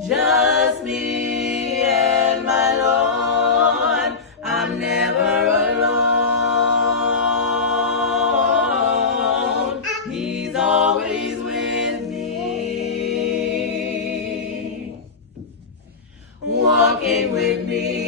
just me and my Lord. I'm never alone. He's always with me, walking with me.